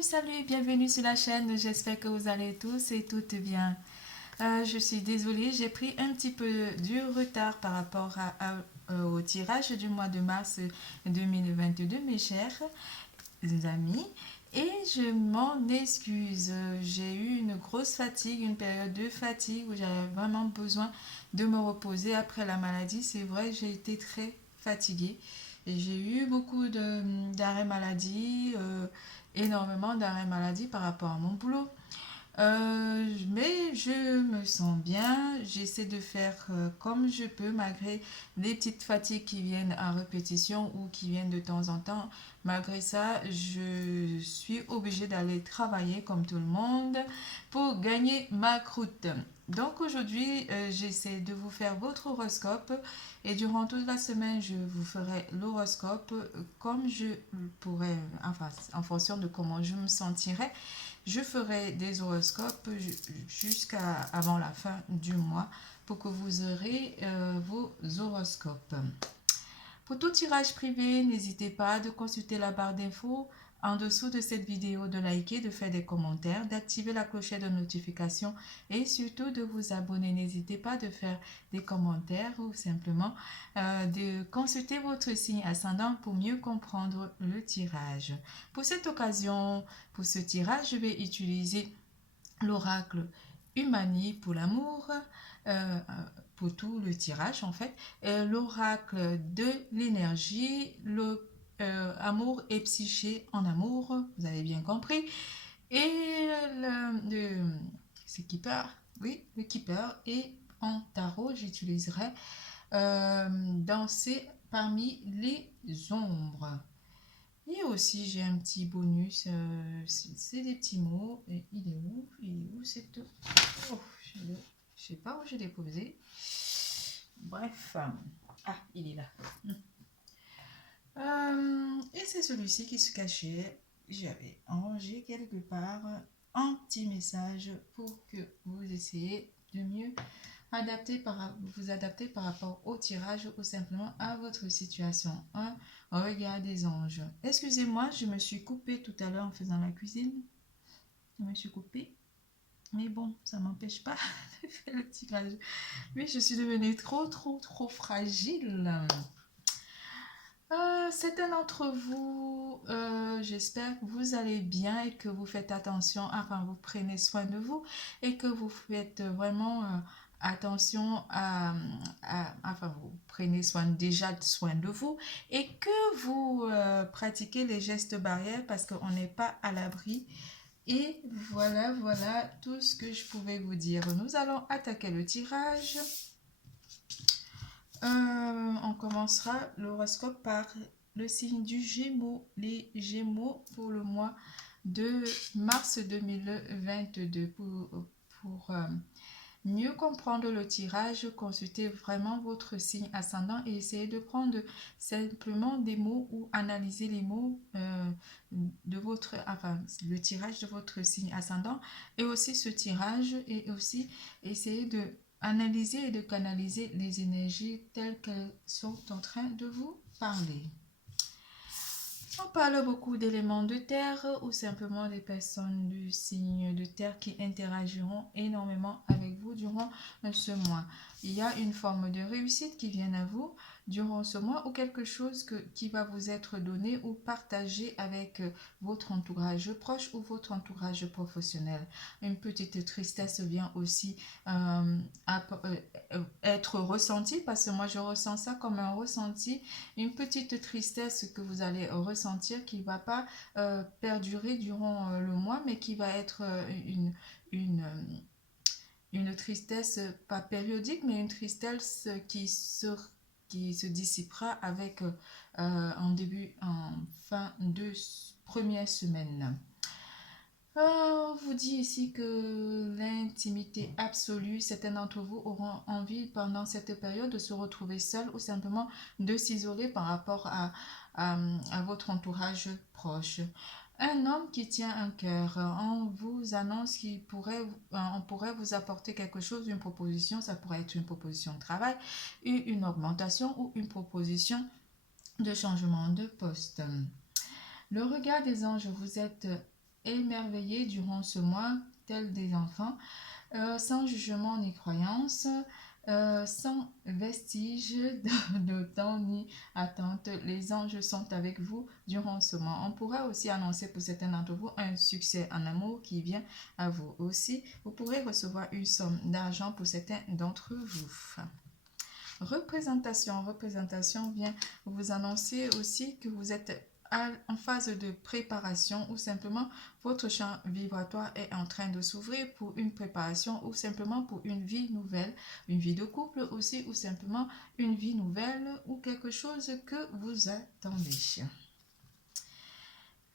Salut, bienvenue sur la chaîne. J'espère que vous allez tous et toutes bien. Je suis désolée, j'ai pris un petit peu du retard par rapport au tirage du mois de mars 2022, mes chers amis. Et je m'en excuse. J'ai eu une grosse fatigue, une période de fatigue où j'avais vraiment besoin de me reposer après la maladie. C'est vrai, j'ai été très fatiguée. Et j'ai eu beaucoup d'arrêts maladie, énormément d'arrêts maladie par rapport à mon boulot. Mais je me sens bien, j'essaie de faire comme je peux malgré les petites fatigues qui viennent à répétition ou qui viennent de temps en temps. Malgré ça, je suis obligée d'aller travailler comme tout le monde pour gagner ma croûte. Donc aujourd'hui, j'essaie de vous faire votre horoscope et durant toute la semaine, je vous ferai l'horoscope comme je pourrais, enfin en fonction de comment je me sentirai. Je ferai des horoscopes jusqu'à avant la fin du mois pour que vous aurez vos horoscopes. Pour tout tirage privé, n'hésitez pas de consulter la barre d'infos en dessous de cette vidéo, de liker, de faire des commentaires, d'activer la clochette de notification et surtout de vous abonner. N'hésitez pas de faire des commentaires ou simplement de consulter votre signe ascendant pour mieux comprendre le tirage. Pour cette occasion, pour ce tirage, je vais utiliser l'oracle Humani pour l'amour, euh, pour tout le tirage en fait, l'oracle de l'énergie, le amour et psyché en amour, vous avez bien compris, et c'est Keeper, oui, le Keeper, et en tarot, j'utiliserai danser parmi les ombres. Et aussi, j'ai un petit bonus, c'est des petits mots. Et il est où? Il est où cette... Oh, je sais pas où je l'ai posé. Bref. Ah, il est là. Et c'est celui-ci qui se cachait. J'avais rangé quelque part un petit message pour que vous essayiez de mieux vous adapter par rapport au tirage ou simplement à votre situation. Un regard des anges. Excusez-moi, je me suis coupée tout à l'heure en faisant la cuisine. Je me suis coupée. Mais bon, ça ne m'empêche pas de faire le tirage. Mais je suis devenue trop fragile. Certains d'entre vous, j'espère que vous allez bien et que vous faites attention, enfin vous prenez soin de vous et que vous faites vraiment attention enfin vous prenez déjà soin de vous et que vous pratiquez les gestes barrières parce qu'on n'est pas à l'abri. Et voilà tout ce que je pouvais vous dire. Nous allons attaquer le tirage. On commencera l'horoscope par le signe du Gémeaux. Les Gémeaux pour le mois de mars 2022. Pour mieux comprendre le tirage, consultez vraiment votre signe ascendant et essayez de prendre simplement des mots ou analyser les mots de votre, enfin, le tirage de votre signe ascendant et aussi ce tirage et aussi essayer de analyser et de canaliser les énergies telles qu'elles sont en train de vous parler. On parle beaucoup d'éléments de terre ou simplement des personnes du signe de terre qui interagiront énormément avec vous durant ce mois. Il y a une forme de réussite qui vient à vous durant ce mois ou quelque chose qui va vous être donné ou partagé avec votre entourage proche ou votre entourage professionnel. Une petite tristesse vient aussi être ressentie parce que moi je ressens ça comme un ressenti, une petite tristesse que vous allez ressentir qui ne va pas perdurer durant le mois mais qui va être une, une tristesse pas périodique mais une tristesse qui se dissipera avec en fin de première semaine. On vous dit ici que l'intimité absolue, certains d'entre vous auront envie pendant cette période de se retrouver seuls ou simplement de s'isoler par rapport à votre entourage proche. Un homme qui tient un cœur, on vous annonce on pourrait vous apporter quelque chose, une proposition, ça pourrait être une proposition de travail, une augmentation ou une proposition de changement de poste. Le regard des anges, vous êtes émerveillés durant ce mois, tels des enfants, sans jugement ni croyance, sans vestige de temps ni attente. Les anges sont avec vous durant ce mois. On pourrait aussi annoncer pour certains d'entre vous un succès en amour qui vient à vous aussi. Vous pourrez recevoir une somme d'argent pour certains d'entre vous. Représentation vient vous annoncer aussi que vous êtes en phase de préparation ou simplement votre champ vibratoire est en train de s'ouvrir pour une préparation ou simplement pour une vie nouvelle, une vie de couple aussi ou simplement une vie nouvelle ou quelque chose que vous attendez.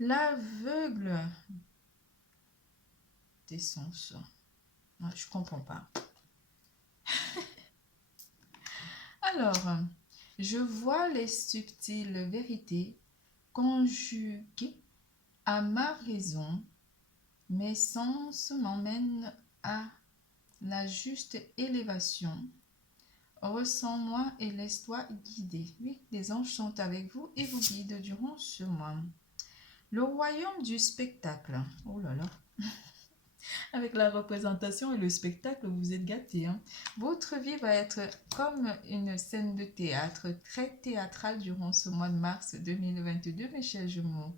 L'aveugle des sens. Je comprends pas. Alors, je vois les subtiles vérités conjuguées à ma raison. Mes sens m'emmènent à la juste élévation. Ressens-moi et laisse-toi guider. Oui, les anges sont avec vous et vous guident durant ce mois. Le royaume du spectacle. Oh là là. Avec la représentation et le spectacle, vous êtes gâtés. Votre vie va être comme une scène de théâtre, très théâtrale durant ce mois de mars 2022, mes chers jumeaux.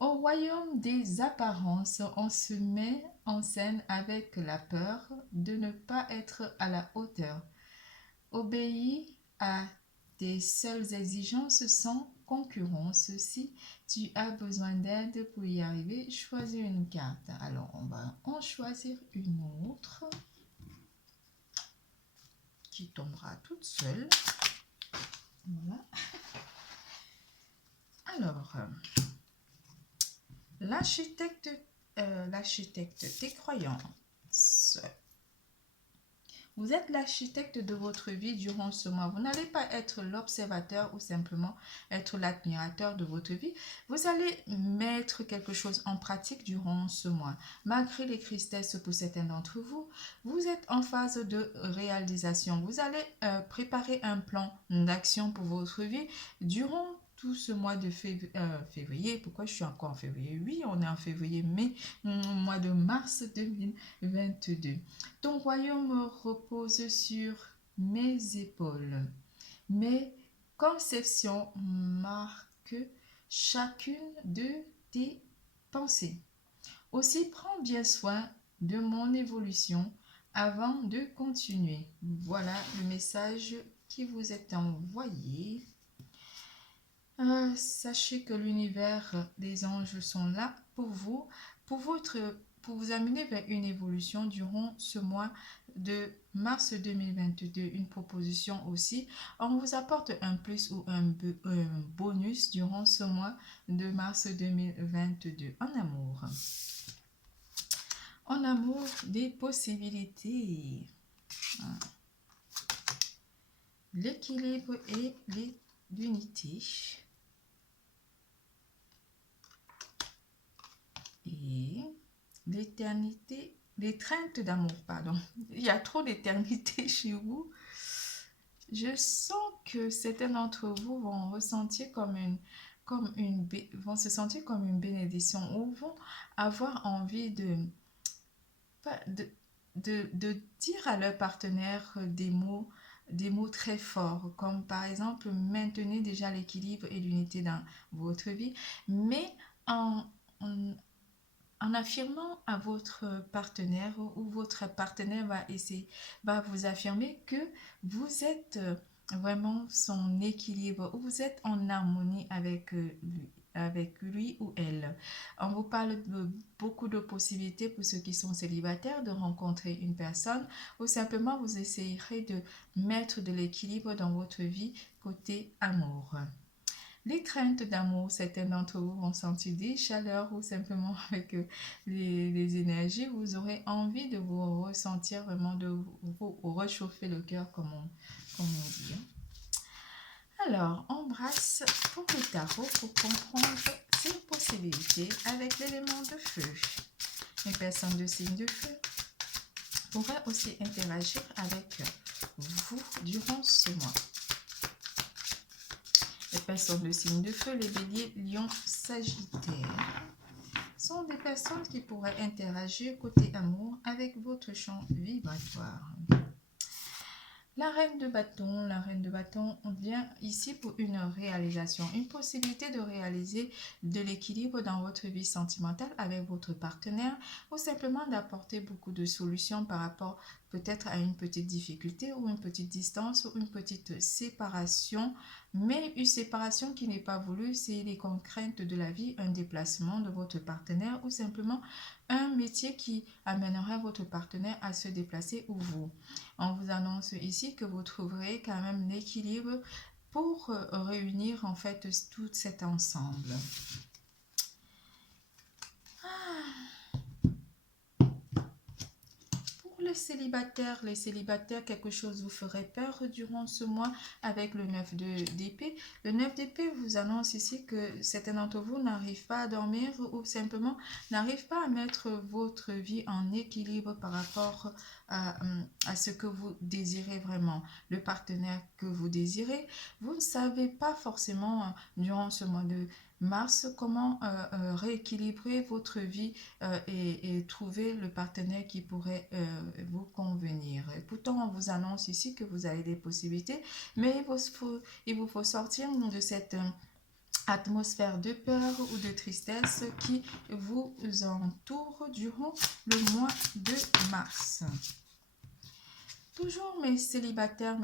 Au royaume des apparences, on se met en scène avec la peur de ne pas être à la hauteur. Obéis à tes seules exigences sans concurrence. Si tu as besoin d'aide pour y arriver, choisis une carte. Alors, on va en choisir une autre qui tombera toute seule. Voilà. Alors, l'architecte des croyances. Vous êtes l'architecte de votre vie durant ce mois. Vous n'allez pas être l'observateur ou simplement être l'admirateur de votre vie. Vous allez mettre quelque chose en pratique durant ce mois. Malgré les tristesses pour certains d'entre vous, vous êtes en phase de réalisation. Vous allez préparer un plan d'action pour votre vie durant tout ce mois de février. Pourquoi je suis encore en février? Oui, on est en février, mais mois de mars 2022. Ton royaume repose sur mes épaules. Mes conceptions marquent chacune de tes pensées. Aussi, prends bien soin de mon évolution avant de continuer. Voilà le message qui vous est envoyé. Sachez que l'univers, les anges sont là pour vous, pour vous amener vers une évolution durant ce mois de mars 2022. Une proposition aussi. On vous apporte un plus ou un bonus durant ce mois de mars 2022. En amour. En amour, des possibilités. L'équilibre et l'unité. Et l'éternité, l'étreinte d'amour, pardon. Il y a trop d'éternité chez vous. Je sens que certains d'entre vous vont ressentir vont se sentir comme une bénédiction ou vont avoir envie de dire à leur partenaire des mots très forts, comme par exemple maintenez déjà l'équilibre et l'unité dans votre vie, mais en affirmant à votre partenaire ou votre partenaire va vous affirmer que vous êtes vraiment son équilibre ou vous êtes en harmonie avec lui ou elle. On vous parle de beaucoup de possibilités pour ceux qui sont célibataires de rencontrer une personne ou simplement vous essayerez de mettre de l'équilibre dans votre vie côté amour. Les craintes d'amour, certains d'entre vous vont sentir des chaleurs ou simplement avec les énergies, vous aurez envie de vous ressentir vraiment, de vous réchauffer le cœur comme on dit. Alors, embrasse pour le tarot pour comprendre ces possibilités avec l'élément de feu. Les personnes de signe de feu pourraient aussi interagir avec vous durant ce mois. Les personnes de signe de feu, les béliers, lions, sagittaires. sont des personnes qui pourraient interagir côté amour avec votre champ vibratoire. La reine de bâton, on vient ici pour une réalisation, une possibilité de réaliser de l'équilibre dans votre vie sentimentale avec votre partenaire ou simplement d'apporter beaucoup de solutions par rapport peut-être à une petite difficulté ou une petite distance ou une petite séparation, mais une séparation qui n'est pas voulue, c'est les contraintes de la vie, un déplacement de votre partenaire ou simplement un métier qui amènerait votre partenaire à se déplacer ou vous. On vous annonce ici que vous trouverez quand même l'équilibre pour réunir en fait tout cet ensemble. Les célibataires, quelque chose vous ferait peur durant ce mois avec le 9 d'épée. Le 9 d'épée vous annonce ici que certains d'entre vous n'arrivent pas à dormir ou simplement n'arrivent pas à mettre votre vie en équilibre par rapport à ce que vous désirez vraiment. Le partenaire que vous désirez, vous ne savez pas forcément durant ce mois de mars comment rééquilibrer votre vie et trouver le partenaire qui pourrait vous convenir. Et pourtant, on vous annonce ici que vous avez des possibilités, mais il vous faut sortir de cette atmosphère de peur ou de tristesse qui vous entoure durant le mois de mars. Toujours mes célibataires,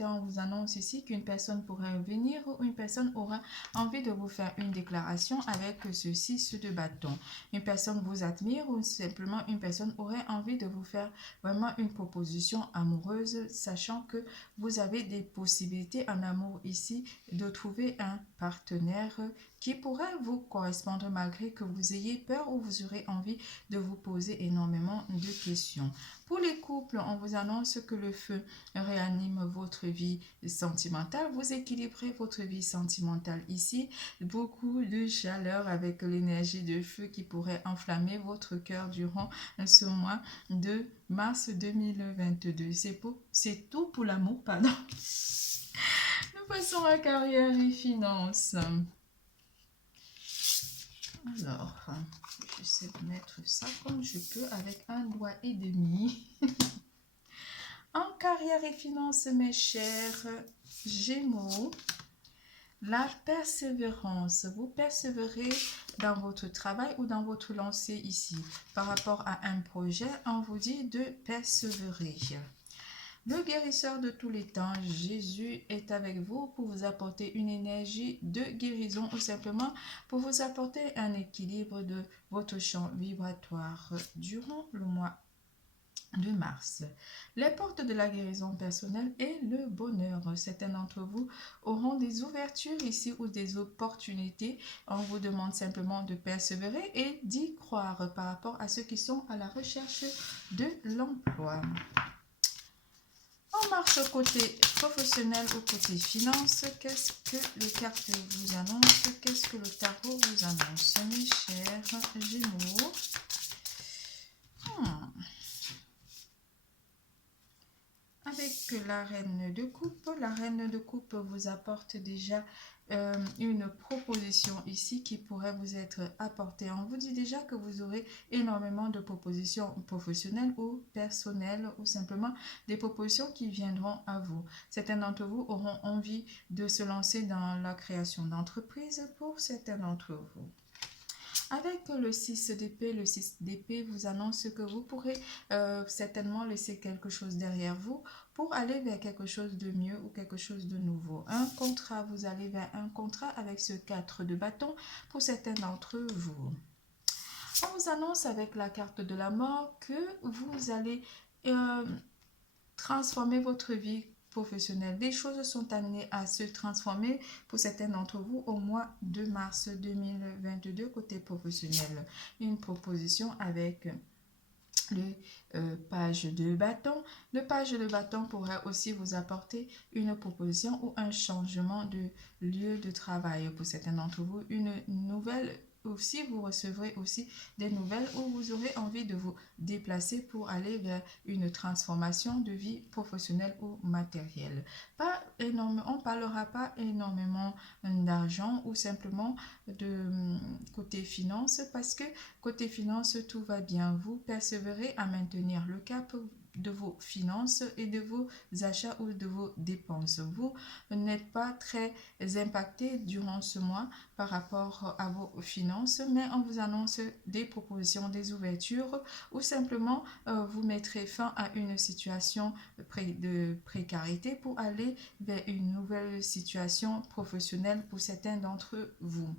on vous annonce ici qu'une personne pourrait venir ou une personne aura envie de vous faire une déclaration avec ce 6 de bâton. Une personne vous admire ou simplement une personne aurait envie de vous faire vraiment une proposition amoureuse, sachant que vous avez des possibilités en amour ici de trouver un partenaire qui pourrait vous correspondre malgré que vous ayez peur ou vous aurez envie de vous poser énormément de questions. Pour les couples, on vous annonce que le feu réanime votre vie sentimentale. Vous équilibrez votre vie sentimentale ici. Beaucoup de chaleur avec l'énergie de feu qui pourrait enflammer votre cœur durant ce mois de mars 2022. C'est tout pour l'amour, pardon. Nous passons à carrière et finances. Alors, j'essaie de mettre ça comme je peux avec un doigt et demi. En carrière et finances, mes chers Gémeaux, la persévérance. Vous persévérez dans votre travail ou dans votre lancée ici. Par rapport à un projet, on vous dit de persévérer. Le guérisseur de tous les temps, Jésus est avec vous pour vous apporter une énergie de guérison ou simplement pour vous apporter un équilibre de votre champ vibratoire durant le mois de mars. Les portes de la guérison personnelle et le bonheur. Certains d'entre vous auront des ouvertures ici ou des opportunités. On vous demande simplement de persévérer et d'y croire par rapport à ceux qui sont à la recherche de l'emploi. On marche au côté professionnel, au côté finance. Qu'est-ce que les cartes vous annoncent? Qu'est-ce que le tarot vous annonce, mes chers Gémeaux? Avec la reine de coupe vous apporte déjà une proposition ici qui pourrait vous être apportée. On vous dit déjà que vous aurez énormément de propositions professionnelles ou personnelles ou simplement des propositions qui viendront à vous. Certains d'entre vous auront envie de se lancer dans la création d'entreprises pour certains d'entre vous. Avec le 6 d'épée vous annonce que vous pourrez certainement laisser quelque chose derrière vous pour aller vers quelque chose de mieux ou quelque chose de nouveau. Un contrat, vous allez vers un contrat avec ce 4 de bâton pour certains d'entre vous. On vous annonce avec la carte de la mort que vous allez transformer votre vie professionnelle. Des choses sont amenées à se transformer pour certains d'entre vous au mois de mars 2022 côté professionnel. Une proposition avec le page de bâton. Le page de bâton pourrait aussi vous apporter une proposition ou un changement de lieu de travail. Pour certains d'entre vous, une nouvelle aussi vous recevrez aussi des nouvelles où vous aurez envie de vous déplacer pour aller vers une transformation de vie professionnelle ou matérielle. Pas énorme, on ne parlera pas énormément d'argent ou simplement de côté finance, parce que côté finance tout va bien. Vous persévérez à maintenir le cap de vos finances et de vos achats ou de vos dépenses. Vous n'êtes pas très impacté durant ce mois par rapport à vos finances, mais on vous annonce des propositions, des ouvertures, ou simplement vous mettrez fin à une situation de précarité pour aller vers une nouvelle situation professionnelle pour certains d'entre vous.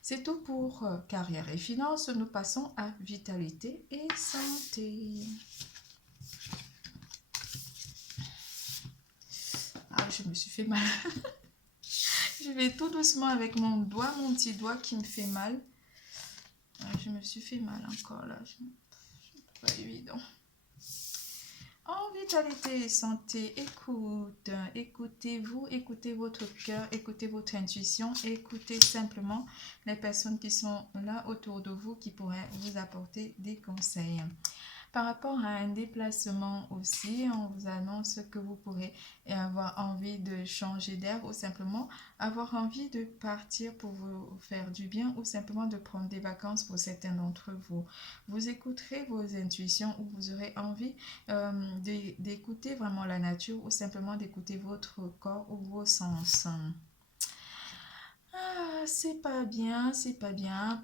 C'est tout pour carrière et finances. Nous passons à vitalité et santé. Ah, je me suis fait mal. Je vais tout doucement avec mon doigt, mon petit doigt qui me fait mal. Ah, je me suis fait mal encore là. Pas évident. En vitalité et santé, écoutez-vous, écoutez votre cœur, écoutez votre intuition, écoutez simplement les personnes qui sont là autour de vous qui pourraient vous apporter des conseils. Par rapport à un déplacement aussi, on vous annonce que vous pourrez avoir envie de changer d'air ou simplement avoir envie de partir pour vous faire du bien ou simplement de prendre des vacances pour certains d'entre vous. Vous écouterez vos intuitions ou vous aurez envie d'écouter vraiment la nature ou simplement d'écouter votre corps ou vos sens. C'est pas bien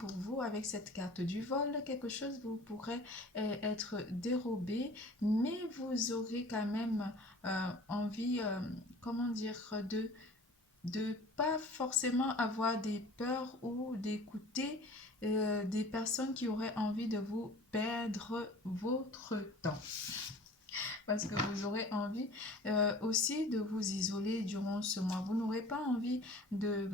pour vous avec cette carte du vol. Quelque chose vous pourrait être dérobé, mais vous aurez quand même envie, comment dire, de pas forcément avoir des peurs ou d'écouter des personnes qui auraient envie de vous perdre votre temps. Parce que vous aurez envie aussi de vous isoler durant ce mois. Vous n'aurez pas envie de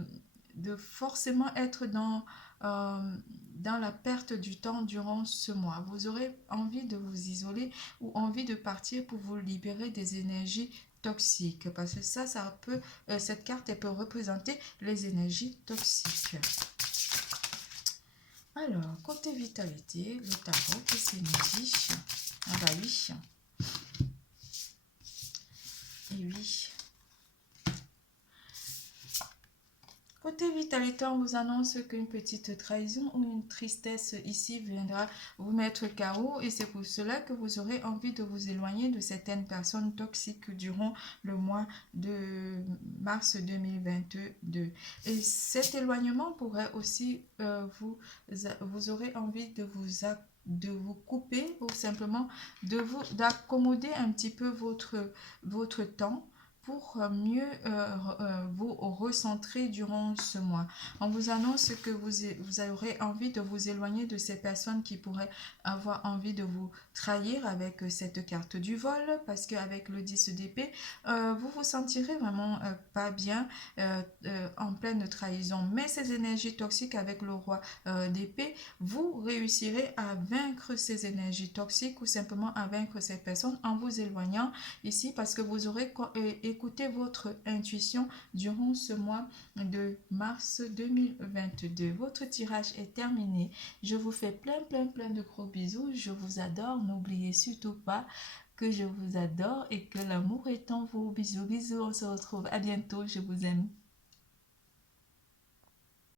forcément être dans la perte du temps durant ce mois. Vous aurez envie de vous isoler ou envie de partir pour vous libérer des énergies toxiques. Parce que ça peut, cette carte, elle peut représenter les énergies toxiques. Alors, côté vitalité, le tarot, qu'est-ce qu'il nous dit? Ah bah oui. Et oui. Côté vitalité, on vous annonce qu'une petite trahison ou une tristesse ici viendra vous mettre KO et c'est pour cela que vous aurez envie de vous éloigner de certaines personnes toxiques durant le mois de mars 2022. Et cet éloignement pourrait aussi, vous aurez envie de vous couper ou simplement d'accommoder un petit peu votre temps pour mieux vous recentrer durant ce mois. On vous annonce que vous aurez envie de vous éloigner de ces personnes qui pourraient avoir envie de vous trahir avec cette carte du vol, parce qu'avec le 10 d'épée, vous vous sentirez vraiment pas bien en pleine trahison. Mais ces énergies toxiques avec le roi d'épée, vous réussirez à vaincre ces énergies toxiques ou simplement à vaincre ces personnes en vous éloignant ici parce que vous aurez écouté votre intuition durant ce mois de mars 2022. Votre tirage est terminé. Je vous fais plein de gros bisous. Je vous adore. N'oubliez surtout pas que je vous adore et que l'amour est en vous. Bisous, bisous. On se retrouve à bientôt. Je vous aime.